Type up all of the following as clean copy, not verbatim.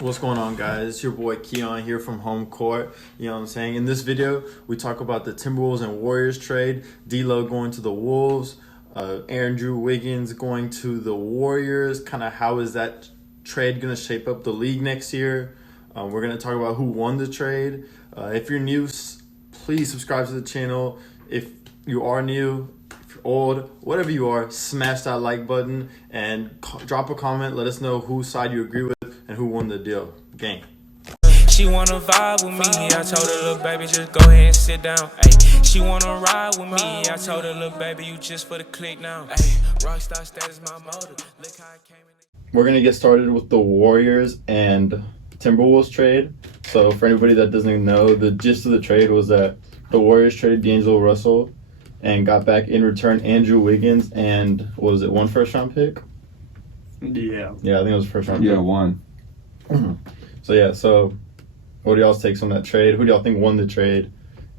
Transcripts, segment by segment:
What's going on, guys? It's your boy Keon here from Homecourt. You know what I'm saying? In this video, we talk about the Timberwolves and Warriors trade. D-Lo going to the Wolves, Andrew Wiggins going to the Warriors. Kind of how is that trade going to shape up the league next year? We're going to talk about who won the trade. If you're new, please subscribe to the channel. If you are new, if you're old, whatever you are, smash that like button and drop a comment. Let us know whose side you agree with and who won the deal. Gang. She wanna vibe with me, I told her, little baby, just go ahead and sit down. Ay, she wanna ride with me, I told her, little baby, you just for the click now. Ay, rockstar status my motive. Look how I came in. We're going to get started with the Warriors and Timberwolves trade. So for anybody that doesn't know, the gist of the trade was that the Warriors traded D'Angelo Russell and got back in return Andrew Wiggins and, what was it, one first-round pick? Yeah, I think it was first-round pick. Yeah, one. So what do y'all's takes on that trade? Who do y'all think won the trade?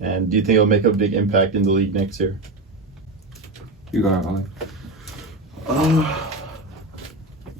And do you think it'll make a big impact in the league next year? You go ahead, Ollie.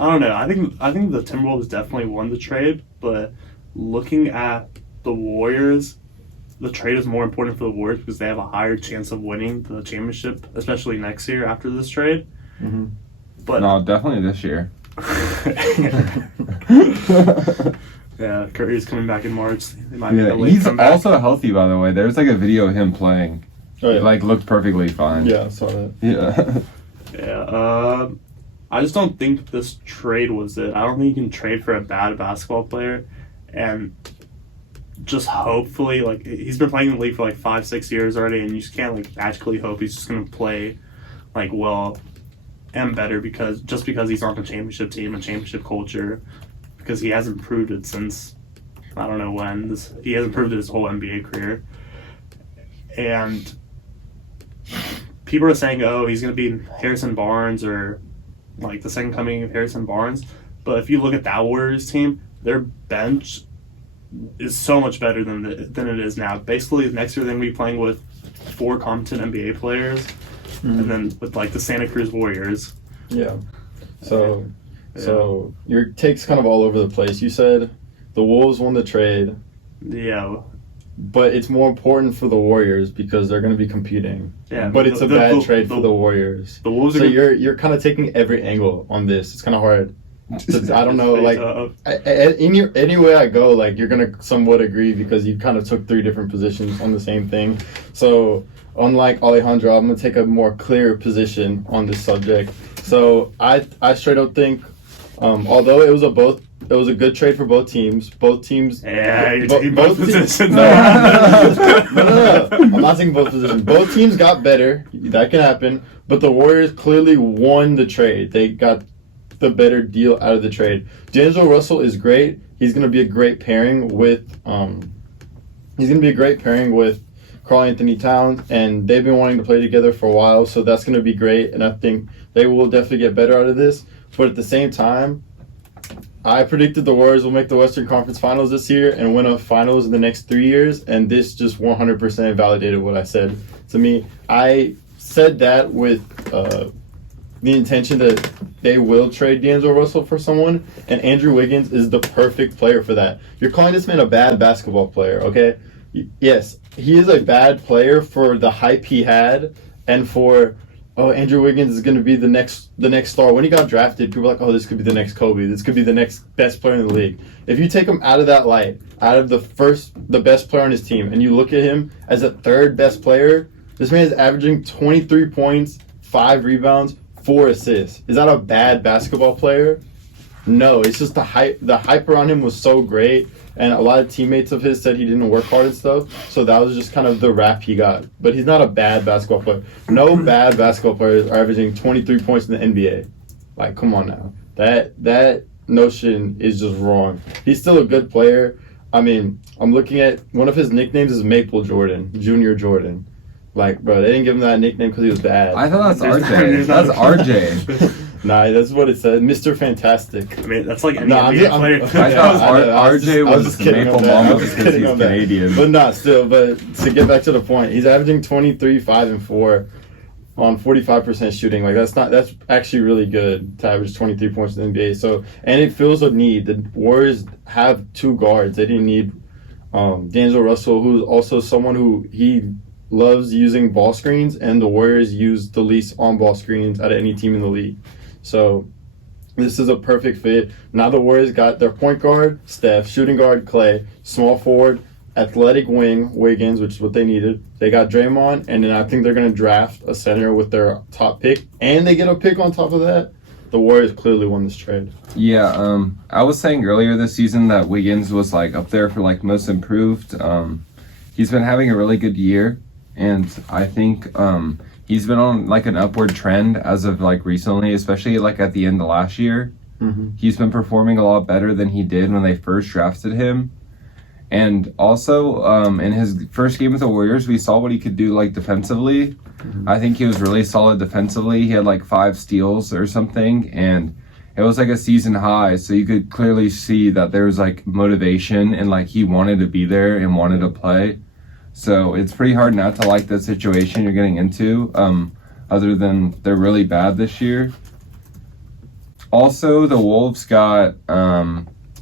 I don't know. I think the Timberwolves definitely won the trade, but looking at the Warriors, the trade is more important for the Warriors because they have a higher chance of winning the championship, especially next year after this trade. Mm-hmm. But No, definitely this year. yeah, Curry's coming back in March. They might make Yeah, a late he's comeback. also healthy, by the way. There's like a video of him playing. Oh, yeah. It like looked perfectly fine. Yeah, I saw that. Yeah. Yeah, I just don't think this trade was it. I don't think you can trade for a bad basketball player and just hopefully, like, he's been playing in the league for like 5-6 years already, and you just can't like magically hope he's just gonna play like well and better because he's on the championship team and championship culture, because he hasn't proved it since I don't know when. He hasn't proved it his whole NBA career. And people are saying, oh, he's going to be Harrison Barnes or like the second coming of Harrison Barnes. But if you look at that Warriors team, their bench is so much better than it is now. Basically, next year they're going to be playing with 4 competent NBA players, and then with like the Santa Cruz Warriors. Yeah. So your take's kind of all over the place. You said the Wolves won the trade, Yeah. but it's more important for the Warriors because they're going to be competing. Yeah. But it's a bad trade for the Warriors. The Wolves So are you're kind of taking every angle on this. It's kind of hard. I don't know, like any way I go, like you're gonna somewhat agree because you kind of took 3 different positions on the same thing. So unlike Alejandro, I'm gonna take a more clear position on this subject. So I straight up think, although it was a good trade for both teams. Both teams. Yeah, you're taking both positions. No. I'm not taking both positions. Both teams got better. That can happen. But the Warriors clearly won the trade. They got the better deal out of the trade. D'Angelo Russell is great. He's going to be a great pairing with Karl-Anthony Towns, and they've been wanting to play together for a while, so that's going to be great, and I think they will definitely get better out of this. But at the same time, I predicted the Warriors will make the Western Conference Finals this year and win a finals in the next 3 years, and this just 100% validated what I said. To me, I said that with the intention that they will trade D'Angelo Russell for someone, and Andrew Wiggins is the perfect player for that. You're calling this man a bad basketball player, okay? Yes, he is a bad player for the hype he had and for, oh, Andrew Wiggins is going to be the next star. When he got drafted, people were like, oh, this could be the next Kobe. This could be the next best player in the league. If you take him out of that light, out of the best player on his team, and you look at him as a third best player, this man is averaging 23 points, 5 rebounds, 4 assists. Is that a bad basketball player? No, it's just the hype around him was so great, and a lot of teammates of his said he didn't work hard and stuff, so that was just kind of the rap he got. But he's not a bad basketball player. No bad basketball players are averaging 23 points in the NBA. Like, come on now. That notion is just wrong. He's still a good player. I mean, I'm looking at one of his nicknames is Maple Jordan, Junior Jordan. Like, bro, they didn't give him that nickname because he was bad. I thought that's RJ. That's RJ. Nah, that's what it said. Mr. Fantastic. I mean, that's like any Nah, NBA player. I thought RJ was Maple Mama because he's Canadian. But not still. But to get back to the point, he's averaging 23, 5, and 4. on 45% shooting. Like that's actually really good to average 23 points in the NBA. So, and it fills a need. The Warriors have 2 guards. They didn't need D'Angelo Russell, who's also someone who he loves using ball screens, and the Warriors use the least on-ball screens out of any team in the league. So this is a perfect fit. Now the Warriors got their point guard, Steph, shooting guard, Clay, small forward, athletic wing, Wiggins, which is what they needed. They got Draymond, and then I think they're going to draft a center with their top pick, and they get a pick on top of that. The Warriors clearly won this trade. Yeah, I was saying earlier this season that Wiggins was like up there for like most improved. He's been having a really good year, and I think he's been on like an upward trend as of like recently, especially like at the end of last year. Mm-hmm. He's been performing a lot better than he did when they first drafted him. And also, in his first game with the Warriors, we saw what he could do like defensively. Mm-hmm. I think he was really solid defensively. He had like 5 steals or something, and it was like a season high. So you could clearly see that there was like motivation and like he wanted to be there and wanted to play. So it's pretty hard not to like the situation you're getting into, other than they're really bad this year. Also, the Wolves got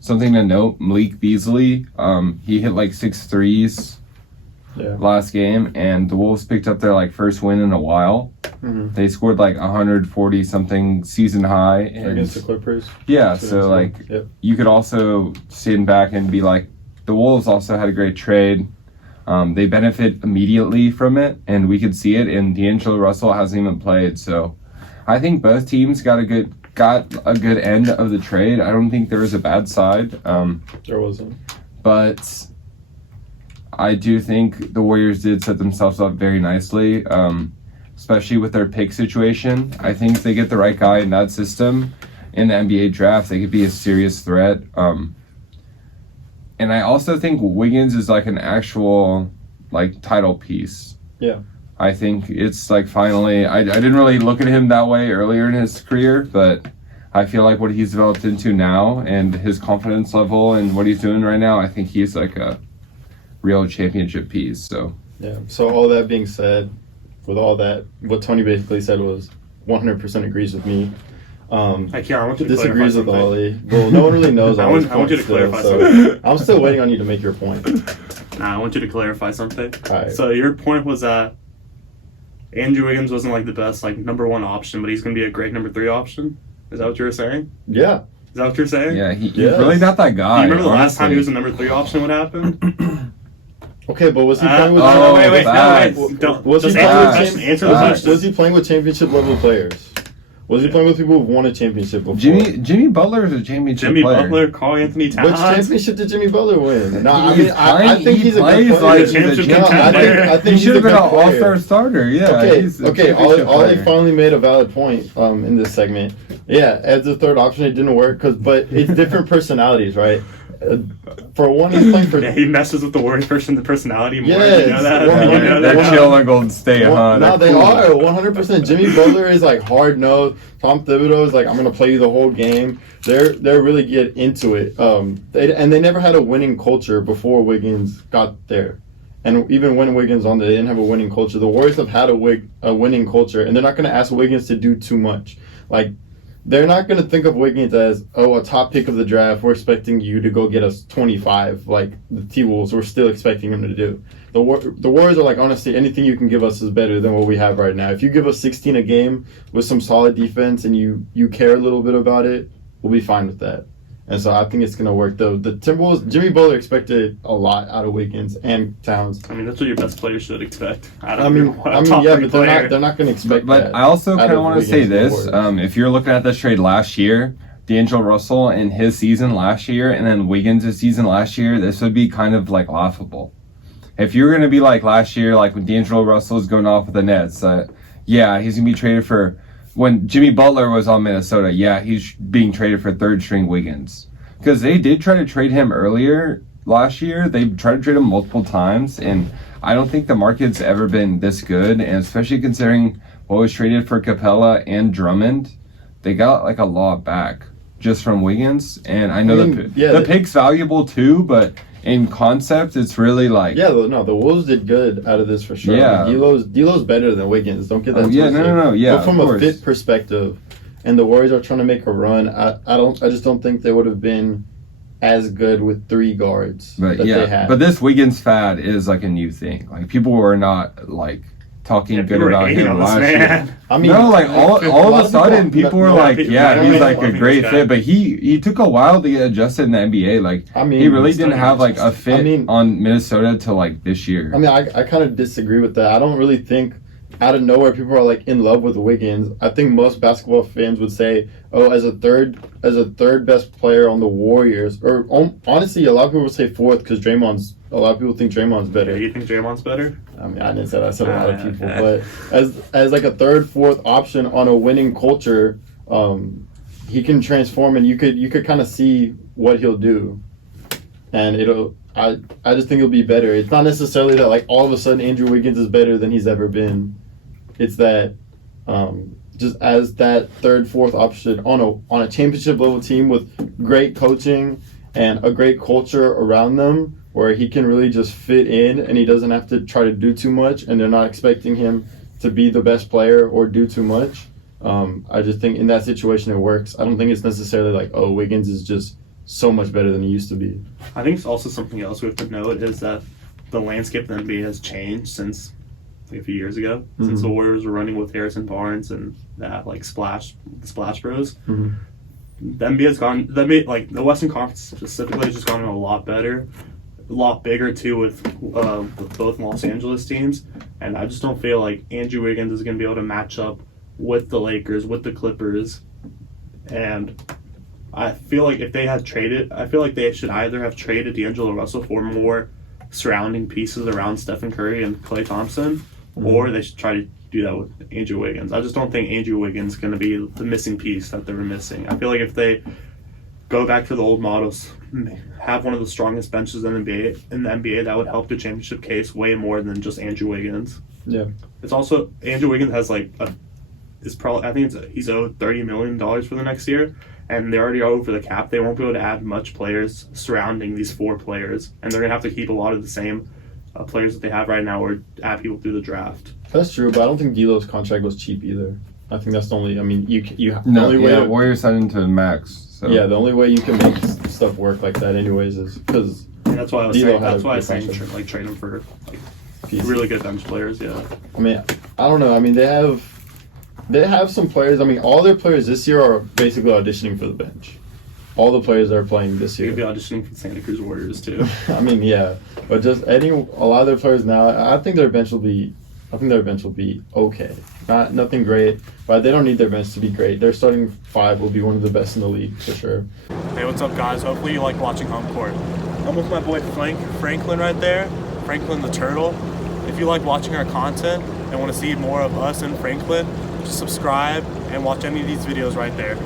something to note, Malik Beasley. He hit like 6 threes last game, and the Wolves picked up their like first win in a while. Mm-hmm. They scored like 140 something season high Against the Clippers. Yeah, so like you could also stand back and be like, the Wolves also had a great trade. They benefit immediately from it, and we could see it. And D'Angelo Russell hasn't even played, so I think both teams got a good end of the trade. I don't think there was a bad side. There wasn't. But I do think the Warriors did set themselves up very nicely, especially with their pick situation. I think if they get the right guy in that system in the NBA draft, they could be a serious threat. And I also think Wiggins is like an actual like title piece. Yeah. I think it's like finally, I didn't really look at him that way earlier in his career, but I feel like what he's developed into now and his confidence level and what he's doing right now, I think he's like a real championship piece. So yeah. So all that being said, with all that, what Tony basically said was 100% agrees with me. I want you to disagrees with clarify Ollie. Well, no one really knows. I want you to clarify something. I'm still waiting on you to make your point. I want you to clarify something. All right. So your point was that Andrew Wiggins wasn't like the best like number 1 option, but he's going to be a great number 3 option. Is that what you were saying? Yeah. Is that what you're saying? yeah, he's really not that guy. Do you remember the last honestly. time he was a number 3 option? What happened? Okay, but was he playing with? Wait. Don't. Was he Just playing answer the question. Was he playing with championship level players? Was he playing with people who've won a championship before? Jimmy Butler is a championship Jimmy player. Butler, Karl-Anthony Towns. Which championship did Jimmy Butler win? No, I He's mean, I think he's a good player. like He's a championship no, contender. I think he he's should a have been good an player. all-star starter. Yeah. Okay. Ollie Ollie finally made a valid point in this segment. Yeah, as the third option, it didn't work but it's different personalities, right? For one, he's playing for. Yeah, he messes with the Warriors personality more. Yes. You know that? They're chill on Golden State, huh? No, they are 100%. Jimmy Butler is like hard nosed. Tom Thibodeau is like, I'm gonna play you the whole game. They're really get into it. They never had a winning culture before Wiggins got there, and even when Wiggins on there, they didn't have a winning culture. The Warriors have had a winning culture, and they're not gonna ask Wiggins to do too much. Like, they're not going to think of Wiggins as, a top pick of the draft. We're expecting you to go get us 25, like the T-Wolves. We're still expecting him to do. The Warriors are like, honestly, anything you can give us is better than what we have right now. If you give us 16 a game with some solid defense and you care a little bit about it, we'll be fine with that. And so I think it's going to work, though. The Timberwolves, Jimmy Butler expected a lot out of Wiggins and Towns. I mean, that's what your best players should expect. But they're not going to expect that. But I also kind of want to say this. Warriors. If you're looking at this trade last year, D'Angelo Russell in his season last year and then Wiggins' season last year, this would be kind of like laughable. If you're going to be like last year, like when D'Angelo Russell is going off with the Nets, he's going to be traded for... When Jimmy Butler was on Minnesota, he's being traded for third-string Wiggins. Because they did try to trade him earlier last year. They tried to trade him multiple times, and I don't think the market's ever been this good, and especially considering what was traded for Capella and Drummond, they got like a lot back just from Wiggins. And I know the pick's valuable too, but in concept, it's really like Yeah, no, the Wolves did good out of this for sure. Yeah. D'Lo's better than Wiggins. Don't get that. yeah, twisted. no, yeah. But from of a course. fit perspective, and the Warriors are trying to make a run. I just don't think they would have been as good with 3 guards But that they yeah, had. but this Wiggins fad is like a new thing. Like people were not like talking Yeah, good people were about hating him on this last man. year. I mean, No, like all lot of a sudden people were like, yeah, he's like a loving great this guy. fit, but he took a while to get adjusted in the NBA. Like I mean, he really still didn't have like a adjusted. fit I mean- on Minnesota till like this year. I mean, I kind of disagree with that. I don't really think out of nowhere people are like in love with Wiggins. I think most basketball fans would say, oh, as a third best player on the Warriors, or honestly, a lot of people would say fourth because a lot of people think Draymond's Yeah, better. you think Draymond's better? I mean, I didn't say that. I said a lot of people, Okay. but as like a third, fourth option on a winning culture, he can transform, and you could kind of see what he'll do, and I just think it'll be better. It's not necessarily that like all of a sudden Andrew Wiggins is better than he's ever been. It's that just as that third, fourth option on a championship level team with great coaching and a great culture around them, where he can really just fit in and he doesn't have to try to do too much, and they're not expecting him to be the best player or do too much. I just think in that situation it works. I don't think it's necessarily like, oh, Wiggins is just so much better than he used to be. I think it's also something else we have to note is that the landscape of the NBA has changed since like a few years ago. Since the Warriors were running with Harrison Barnes and that like the Splash Bros. Mhm. The NBA's gone. The Western Conference specifically has just gotten a lot better, a lot bigger too with both Los Angeles teams. And I just don't feel like Andrew Wiggins is going to be able to match up with the Lakers, with the Clippers, and I feel like if they had traded, I feel like they should either have traded D'Angelo Russell for more surrounding pieces around Stephen Curry and Klay Thompson, or they should try to do that with Andrew Wiggins. I just don't think Andrew Wiggins is going to be the missing piece that they were missing. I feel like if they go back to the old models, have one of the strongest benches in the NBA, that would help the championship case way more than just Andrew Wiggins. Yeah. It's also Andrew Wiggins has he's owed $30 million for the next year, and they already are over the cap. They won't be able to add much players surrounding these 4 players, and they're gonna have to keep a lot of the same players that they have right now, or add people through the draft. That's true, but I don't think D'Lo's contract was cheap either. I think that's the only. I mean, the No, only yeah, way. Warriors signed him to the max. So. Yeah, the only way you can make stuff work like that, anyways, is because And that's why I was D'Lo saying. had That's a why I was good saying contract. trade him for really good bench players. Yeah. I mean, I don't know. I mean, they have some players. I mean, all their players this year are basically auditioning for the bench. All the players that are playing this They year. could be auditioning for the Santa Cruz Warriors too. I mean, yeah, but just a lot of their players now. I think their bench will be okay. Nothing great, but they don't need their bench to be great. Their starting 5 will be one of the best in the league for sure. Hey, what's up, guys? Hopefully you like watching Homecourt. I'm with my boy Franklin right there. Franklin the Turtle. If you like watching our content and want to see more of us and Franklin, just subscribe and watch any of these videos right there.